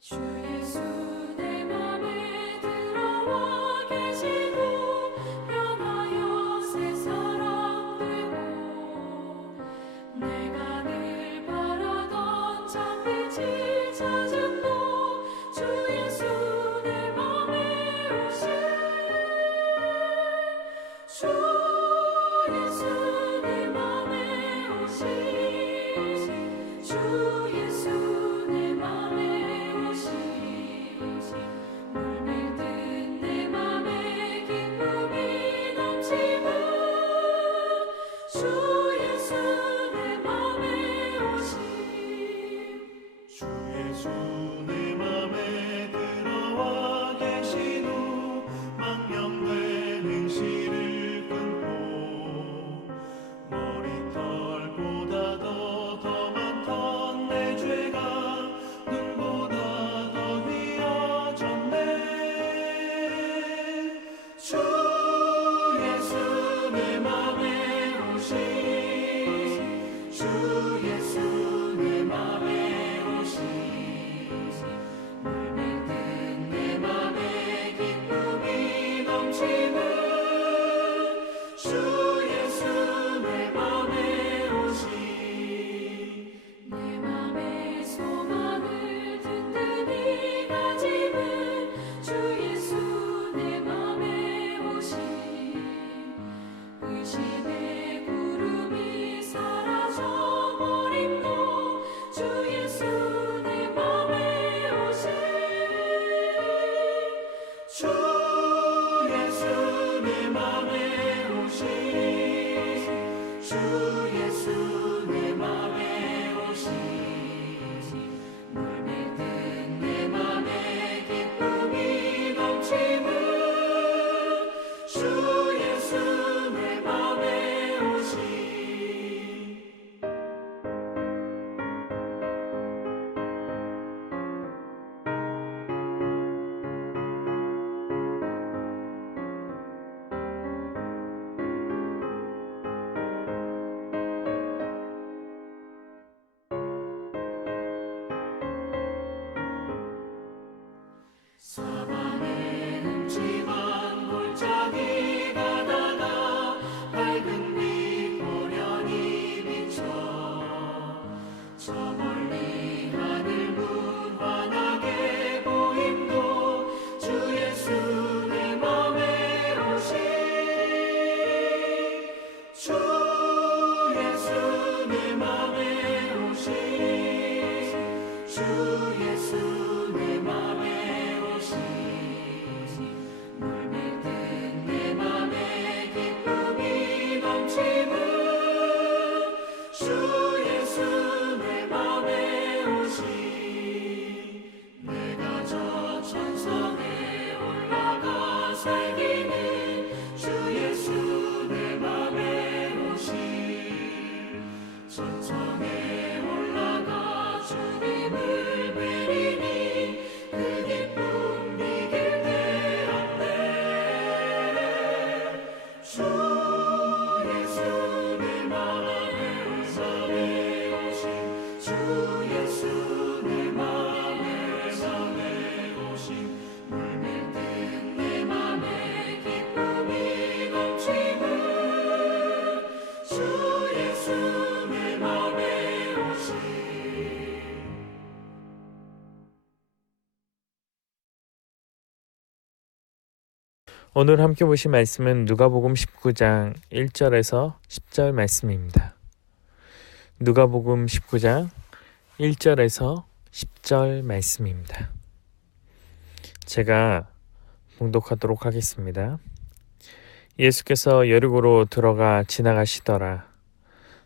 주 예수 내 맘에 들어와 계시고 변하여 새 사람 되고 내가 늘 바라던 참빛을 찾은 너 주 예수 내 맘에 오신 주 예수 내 맘에 오신 주 예수 내 맘에 물밀듯 내 맘에 기쁨이 넘치는 주 예수 내 맘에 오심 주 예수 내 맘에 들어와 계신 후 망령된 행실을 끊고 머리털보다도 더 많던 내 죄가 눈보다 더 휘어졌네. 주 예수 내 맘에 오신 주 예수 내 맘에 오신 물밀듯 내 맘에 기쁨이 넘치는 주 예수 내 맘에 오신 내 맘의 소망을 든든히 가짐은 주 예수 내 맘에 오심 의심의 구름이 사라져 버림도 주 예수 내 맘에 오심 주 예수 내 맘에 오신 주 예수 내 맘에 오신 물밀듯 내 맘에 기쁨이 넘치는 주 예수 내 맘에 오신 사방에 음침한 골짜기 가다가 밝은 빛 고련히 비춰 저 멀리 하늘 문 환하게 보임도 주 예수 내 맘에 오신 주 예수 내 맘에 오신 주 예수 내 맘에 오신 물밀듯 내 맘에 기쁨이 넘치는 주 예수 내 맘에 오신 내가 저 천성에 올라가 살기는 주 예수 내 맘에 오신 천성에 올라가 주님을 뵈리니 그 기쁨 이길 데 없네. 주 예수 내 맘에 오신 주 예수 내 맘에 오신 물밀듯 내 맘에 기쁨이 넘치는 주 예수 내 맘에 오신 오늘 함께 보신 말씀은 누가복음 19장 1절에서 10절 말씀입니다. 누가복음 19장 1절에서 10절 말씀입니다. 제가 봉독하도록 하겠습니다. 예수께서 여리고로 들어가 지나가시더라.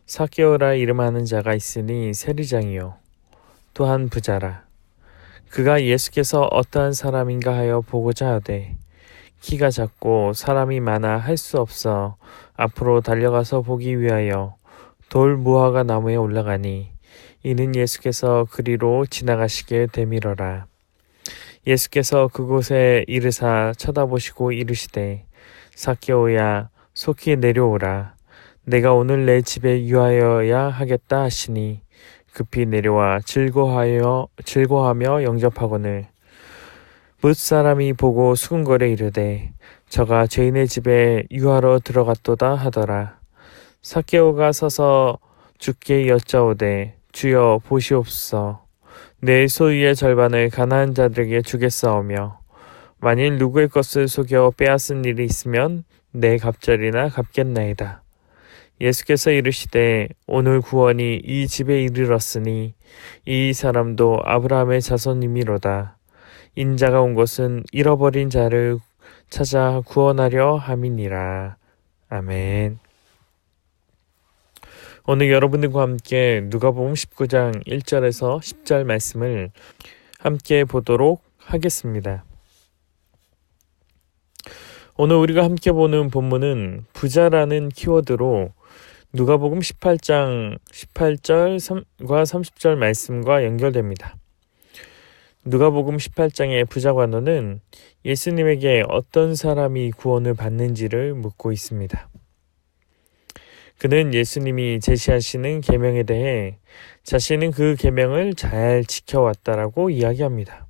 삭개오라 이름하는 자가 있으니 세리장이요 또한 부자라. 그가 예수께서 어떠한 사람인가 하여 보고자 하되 키가 작고 사람이 많아 할 수 없어 앞으로 달려가서 보기 위하여 돌 무화과 나무에 올라가니 이는 예수께서 그리로 지나가시게 되밀어라. 예수께서 그곳에 이르사 쳐다보시고 이르시되 삭개오야 속히 내려오라. 내가 오늘 내 집에 유하여야 하겠다 하시니 급히 내려와 즐거워하며 영접하거늘 뭇 사람이 보고 수군거려 이르되 저가 죄인의 집에 유하러 들어갔도다 하더라. 삭개오가 서서 주께 여짜오되 주여 보시옵소서 내 소유의 절반을 가난한 자들에게 주겠사오며 만일 누구의 것을 속여 빼앗은 일이 있으면 내 갑절이나 갚겠나이다. 예수께서 이르시되 오늘 구원이 이 집에 이르렀으니 이 사람도 아브라함의 자손이미로다. 인자가 온 것은 잃어버린 자를 찾아 구원하려 함이니라. 아멘. 오늘 여러분들과 함께 누가복음 19장 1절에서 10절 말씀을 함께 보도록 하겠습니다. 오늘 우리가 함께 보는 본문은 부자라는 키워드로 누가복음 18장 18절과 30절 말씀과 연결됩니다. 누가복음 18장의 부자관원은 예수님에게 어떤 사람이 구원을 받는지를 묻고 있습니다. 그는 예수님이 제시하시는 계명에 대해 자신은 그 계명을 잘 지켜왔다라고 이야기합니다.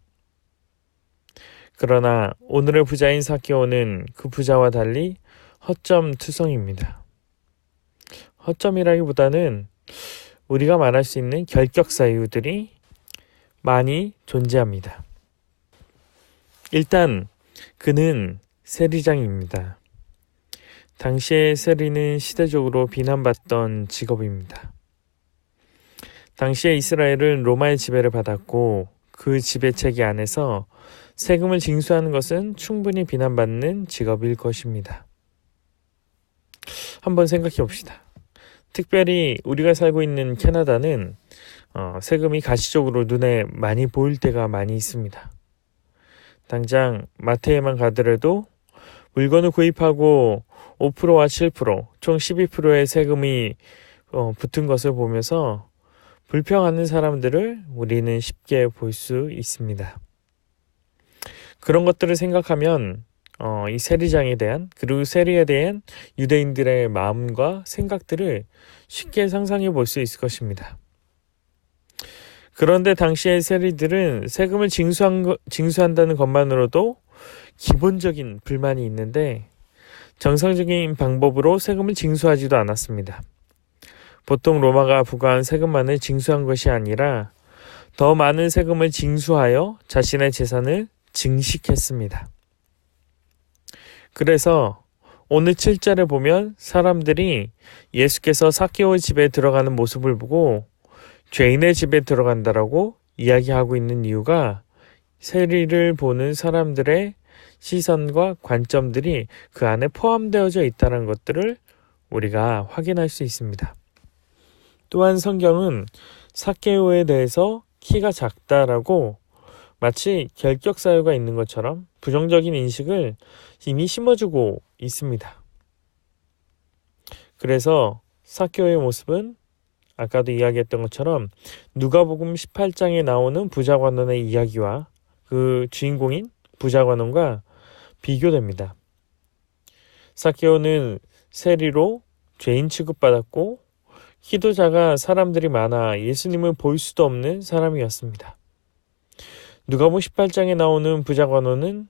그러나 오늘의 부자인 삭개오는 그 부자와 달리 허점투성입니다. 허점이라기보다는 우리가 말할 수 있는 결격사유들이 많이 존재합니다. 일단 그는 세리장입니다. 당시의 세리는 시대적으로 비난받던 직업입니다. 당시의 이스라엘은 로마의 지배를 받았고 그 지배체계 안에서 세금을 징수하는 것은 충분히 비난받는 직업일 것입니다. 한번 생각해 봅시다. 특별히 우리가 살고 있는 캐나다는 세금이 가시적으로 눈에 많이 보일 때가 많이 있습니다. 당장 마트에만 가더라도 물건을 구입하고 5%와 7%, 총 12%의 세금이 붙은 것을 보면서 불평하는 사람들을 우리는 쉽게 볼 수 있습니다. 그런 것들을 생각하면 이 세리장에 대한 그리고 세리에 대한 유대인들의 마음과 생각들을 쉽게 상상해 볼 수 있을 것입니다. 그런데 당시의 세리들은 세금을 징수한다는 것만으로도 기본적인 불만이 있는데 정상적인 방법으로 세금을 징수하지도 않았습니다. 보통 로마가 부과한 세금만을 징수한 것이 아니라 더 많은 세금을 징수하여 자신의 재산을 증식했습니다. 그래서 오늘 7절에 보면 사람들이 예수께서 삭개오의 집에 들어가는 모습을 보고 죄인의 집에 들어간다라고 이야기하고 있는 이유가 세리를 보는 사람들의 시선과 관점들이 그 안에 포함되어져 있다는 것들을 우리가 확인할 수 있습니다. 또한 성경은 삭개오에 대해서 키가 작다라고 마치 결격 사유가 있는 것처럼 부정적인 인식을 이미 심어주고 있습니다. 그래서 삭개오의 모습은 아까도 이야기했던 것처럼 누가복음 18장에 나오는 부자관원의 이야기와 그 주인공인 부자관원과 비교됩니다. 삭개오는 세리로 죄인 취급받았고 키도 작아 사람들이 많아 예수님을 볼 수도 없는 사람이었습니다. 누가복음 18장에 나오는 부자관원은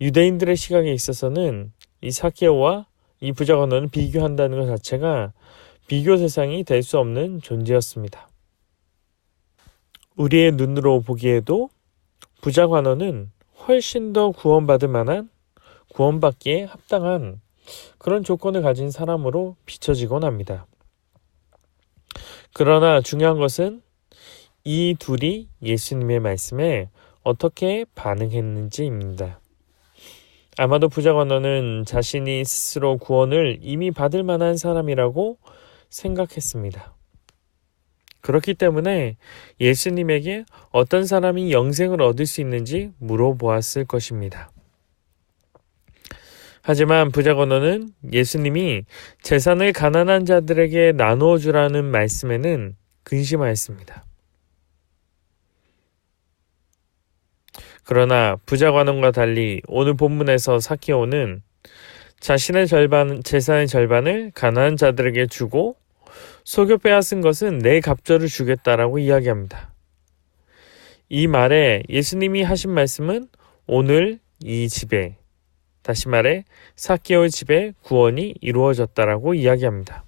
유대인들의 시각에 있어서는 이 삭개오와 이 부자관원을 비교한다는 것 자체가 비교 대상이 될 수 없는 존재였습니다. 우리의 눈으로 보기에도 부자관원은 훨씬 더 구원받을 만한 구원받기에 합당한 그런 조건을 가진 사람으로 비춰지곤 합니다. 그러나 중요한 것은 이 둘이 예수님의 말씀에 어떻게 반응했는지입니다. 아마도 부자관원은 자신이 스스로 구원을 이미 받을 만한 사람이라고 생각했습니다. 그렇기 때문에 예수님에게 어떤 사람이 영생을 얻을 수 있는지 물어보았을 것입니다. 하지만 부자관원은 예수님이 재산을 가난한 자들에게 나누어 주라는 말씀에는 근심하였습니다. 그러나 부자관원과 달리 오늘 본문에서 삭개오는 자신의 재산의 절반을 가난한 자들에게 주고 속여 빼앗은 것은 내 갑절을 주겠다라고 이야기합니다. 이 말에 예수님이 하신 말씀은 오늘 이 집에, 다시 말해 삭개오의 집에 구원이 이루어졌다라고 이야기합니다.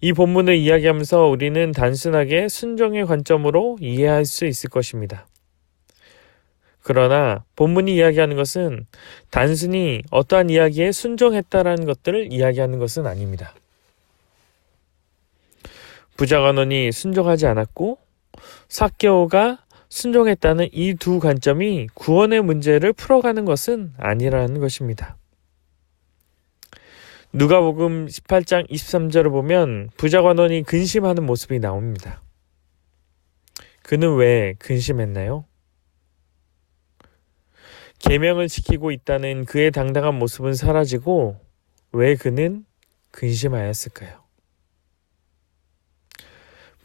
이 본문을 이야기하면서 우리는 단순하게 순종의 관점으로 이해할 수 있을 것입니다. 그러나 본문이 이야기하는 것은 단순히 어떠한 이야기에 순종했다라는 것들을 이야기하는 것은 아닙니다. 부자 관원이 순종하지 않았고 삭개오가 순종했다는 이 두 관점이 구원의 문제를 풀어가는 것은 아니라는 것입니다. 누가복음 18장 23절을 보면 부자 관원이 근심하는 모습이 나옵니다. 그는 왜 근심했나요? 계명을 지키고 있다는 그의 당당한 모습은 사라지고 왜 그는 근심하였을까요?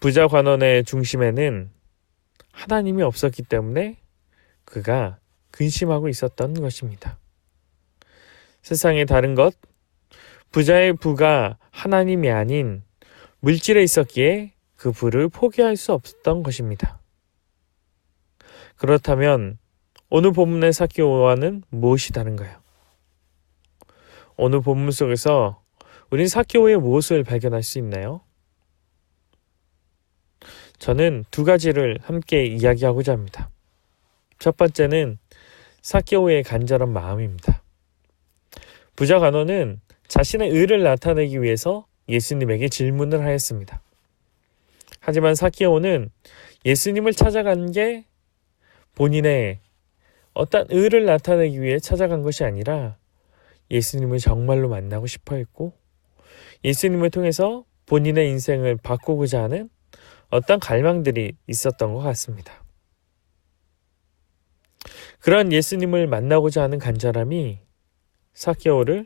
부자 관원의 중심에는 하나님이 없었기 때문에 그가 근심하고 있었던 것입니다. 세상의 다른 것, 부자의 부가 하나님이 아닌 물질에 있었기에 그 부를 포기할 수 없었던 것입니다. 그렇다면 오늘 본문의 삭개오와는 무엇이 다른가요? 오늘 본문 속에서 우린 삭개오의 무엇을 발견할 수 있나요? 저는 두 가지를 함께 이야기하고자 합니다. 첫 번째는 삭개오의 간절한 마음입니다. 부자 관원은 자신의 의를 나타내기 위해서 예수님에게 질문을 하였습니다. 하지만 삭개오는 예수님을 찾아간 게 본인의 어떤 의를 나타내기 위해 찾아간 것이 아니라 예수님을 정말로 만나고 싶어 했고 예수님을 통해서 본인의 인생을 바꾸고자 하는 어떤 갈망들이 있었던 것 같습니다. 그런 예수님을 만나고자 하는 간절함이 삭개오를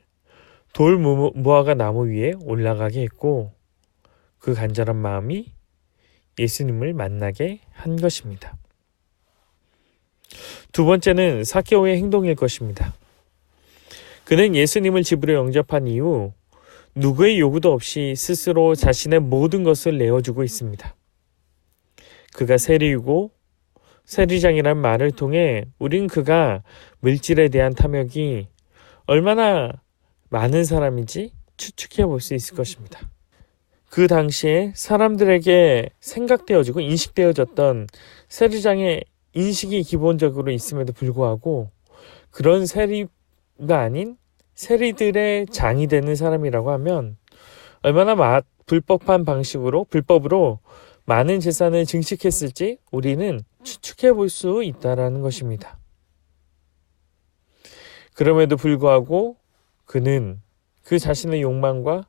돌 무화과 나무 위에 올라가게 했고 그 간절한 마음이 예수님을 만나게 한 것입니다. 두 번째는 삭개오의 행동일 것입니다. 그는 예수님을 집으로 영접한 이후 누구의 요구도 없이 스스로 자신의 모든 것을 내어주고 있습니다. 그가 세리이고 세리장이란 말을 통해 우린 그가 물질에 대한 탐욕이 얼마나 많은 사람인지 추측해 볼 수 있을 것입니다. 그 당시에 사람들에게 생각되어지고 인식되어졌던 세리장의 인식이 기본적으로 있음에도 불구하고 그런 세리가 아닌 세리들의 장이 되는 사람이라고 하면 얼마나 불법으로 많은 재산을 증식했을지 우리는 추측해 볼 수 있다는 것입니다. 그럼에도 불구하고 그는 그 자신의 욕망과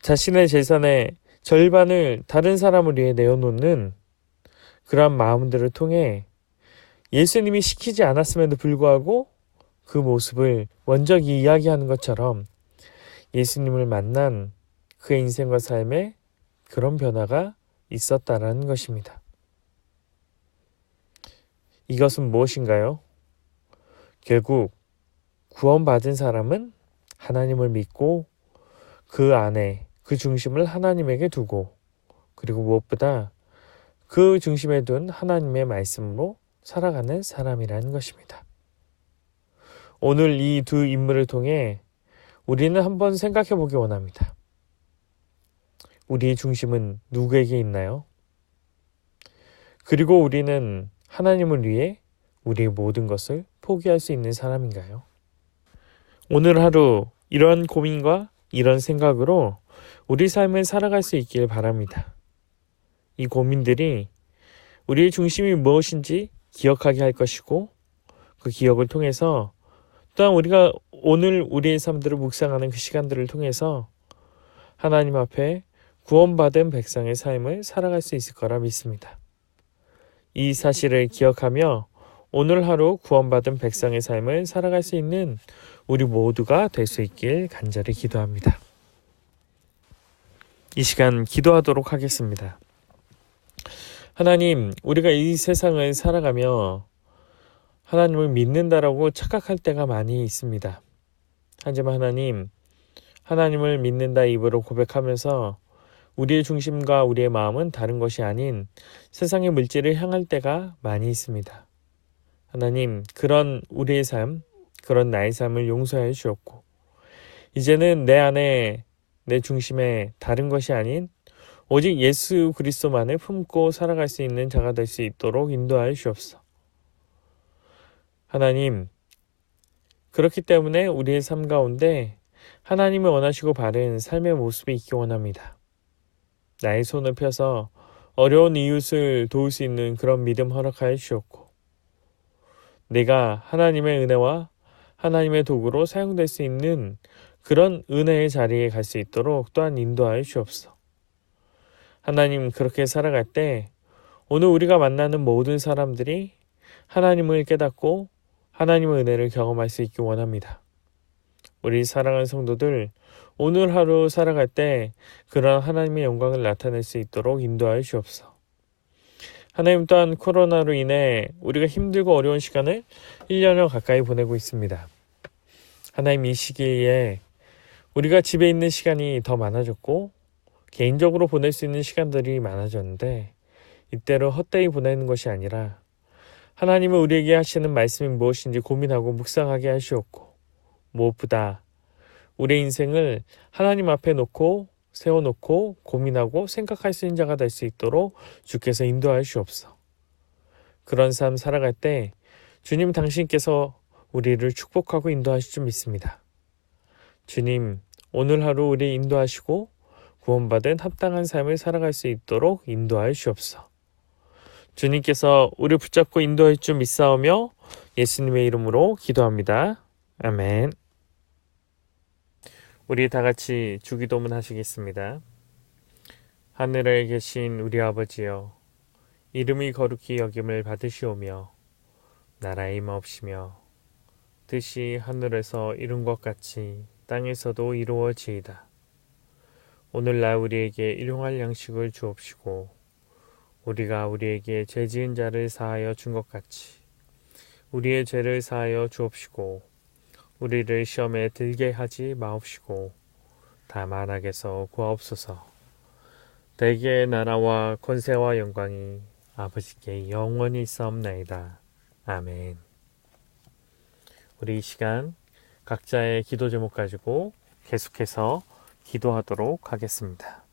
자신의 재산의 절반을 다른 사람을 위해 내어놓는 그러한 마음들을 통해 예수님이 시키지 않았음에도 불구하고 그 모습을 먼저 이야기하는 것처럼 예수님을 만난 그의 인생과 삶에 그런 변화가 있었다라는 것입니다. 이것은 무엇인가요? 결국 구원받은 사람은 하나님을 믿고 그 안에 그 중심을 하나님에게 두고 그리고 무엇보다 그 중심에 둔 하나님의 말씀으로 살아가는 사람이라는 것입니다. 오늘 이 두 인물을 통해 우리는 한번 생각해 보기 원합니다. 우리의 중심은 누구에게 있나요? 그리고 우리는 하나님을 위해 우리의 모든 것을 포기할 수 있는 사람인가요? 오늘 하루 이런 고민과 이런 생각으로 우리 삶을 살아갈 수 있길 바랍니다. 이 고민들이 우리의 중심이 무엇인지 기억하게 할 것이고 그 기억을 통해서 또한 우리가 오늘 우리의 삶들을 묵상하는 그 시간들을 통해서 하나님 앞에 구원받은 백성의 삶을 살아갈 수 있을 거라 믿습니다. 이 사실을 기억하며 오늘 하루 구원받은 백성의 삶을 살아갈 수 있는 우리 모두가 될 수 있길 간절히 기도합니다. 이 시간 기도하도록 하겠습니다. 하나님, 우리가 이 세상을 살아가며 하나님을 믿는다라고 착각할 때가 많이 있습니다. 하지만 하나님, 하나님을 믿는다 입으로 고백하면서 우리의 중심과 우리의 마음은 다른 것이 아닌 세상의 물질을 향할 때가 많이 있습니다. 하나님, 그런 우리의 삶, 그런 나의 삶을 용서해 주었고, 이제는 내 안에, 내 중심에 다른 것이 아닌 오직 예수 그리스도만을 품고 살아갈 수 있는 자가 될 수 있도록 인도하여 주옵소서. 하나님, 그렇기 때문에 우리의 삶 가운데 하나님이 원하시고 바른 삶의 모습이 있기 원합니다. 나의 손을 펴서 어려운 이웃을 도울 수 있는 그런 믿음 허락하여 주셨고, 내가 하나님의 은혜와 하나님의 도구로 사용될 수 있는 그런 은혜의 자리에 갈 수 있도록 또한 인도하여 주옵소서. 하나님, 그렇게 살아갈 때 오늘 우리가 만나는 모든 사람들이 하나님을 깨닫고 하나님의 은혜를 경험할 수 있기 원합니다. 우리 사랑하는 성도들, 오늘 하루 살아갈 때 그런 하나님의 영광을 나타낼 수 있도록 인도하여 주옵소서. 하나님, 또한 코로나로 인해 우리가 힘들고 어려운 시간을 1년여 가까이 보내고 있습니다. 하나님, 이 시기에 우리가 집에 있는 시간이 더 많아졌고 개인적으로 보낼 수 있는 시간들이 많아졌는데, 이때로 헛되이 보내는 것이 아니라 하나님은 우리에게 하시는 말씀이 무엇인지 고민하고 묵상하게 하시옵고, 무엇보다 우리의 인생을 하나님 앞에 놓고 세워놓고 고민하고 생각할 수 있는 자가 될 수 있도록 주께서 인도하여 주옵소서. 그런 삶 살아갈 때 주님 당신께서 우리를 축복하고 인도하실 줄 믿습니다. 주님, 오늘 하루 우리 인도하시고 구원받은 합당한 삶을 살아갈 수 있도록 인도하여 주옵소서. 주님께서 우리 붙잡고 인도할 줄 믿사오며 예수님의 이름으로 기도합니다. 아멘. 우리 다 같이 주기도문 하시겠습니다. 하늘에 계신 우리 아버지여, 이름이 거룩히 여김을 받으시오며 나라의 임하옵시며 뜻이 하늘에서 이룬 것 같이 땅에서도 이루어지이다. 오늘날 우리에게 일용할 양식을 주옵시고 우리가 우리에게 죄 지은 자를 사하여 준 것 같이 우리의 죄를 사하여 주옵시고 우리를 시험에 들게 하지 마옵시고 다만 악에서 구하옵소서. 대개의 나라와 권세와 영광이 아버지께 영원히 있사옵나이다. 아멘. 우리 이 시간 각자의 기도 제목 가지고 계속해서 기도하도록 하겠습니다.